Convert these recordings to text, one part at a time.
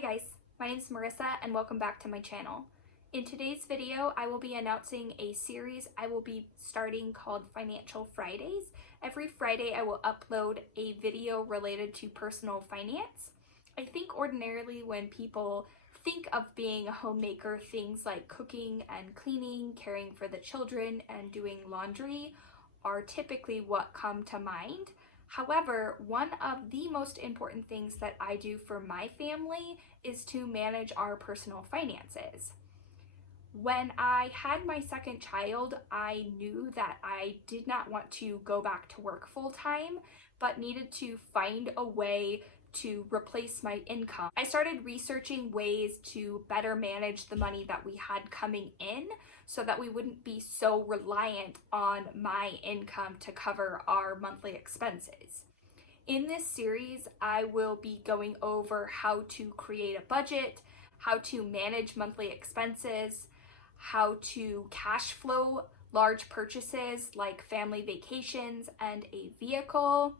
Hi guys, my name is Marissa and welcome back to my channel. In today's video, I will be announcing a series I will be starting called Financial Fridays. Every Friday I will upload a video related to personal finance. I think ordinarily when people think of being a homemaker, things like cooking and cleaning, caring for the children, and doing laundry are typically what come to mind. However, one of the most important things that I do for my family is to manage our personal finances. When I had my second child, I knew that I did not want to go back to work full time, but needed to find a way to replace my income. I started researching ways to better manage the money that we had coming in so that we wouldn't be so reliant on my income to cover our monthly expenses. In this series, I will be going over how to create a budget, how to manage monthly expenses, how to cash flow large purchases like family vacations and a vehicle,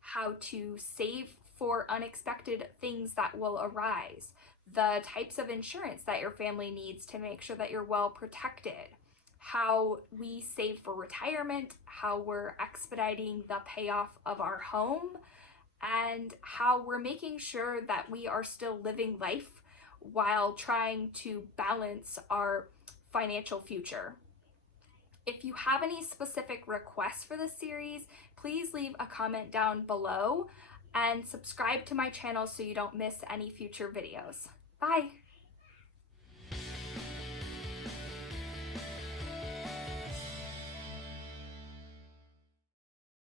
how to save for unexpected things that will arise, the types of insurance that your family needs to make sure that you're well protected, how we save for retirement, how we're expediting the payoff of our home, and how we're making sure that we are still living life while trying to balance our financial future. If you have any specific requests for this series, please leave a comment down below and subscribe to my channel so you don't miss any future videos. Bye!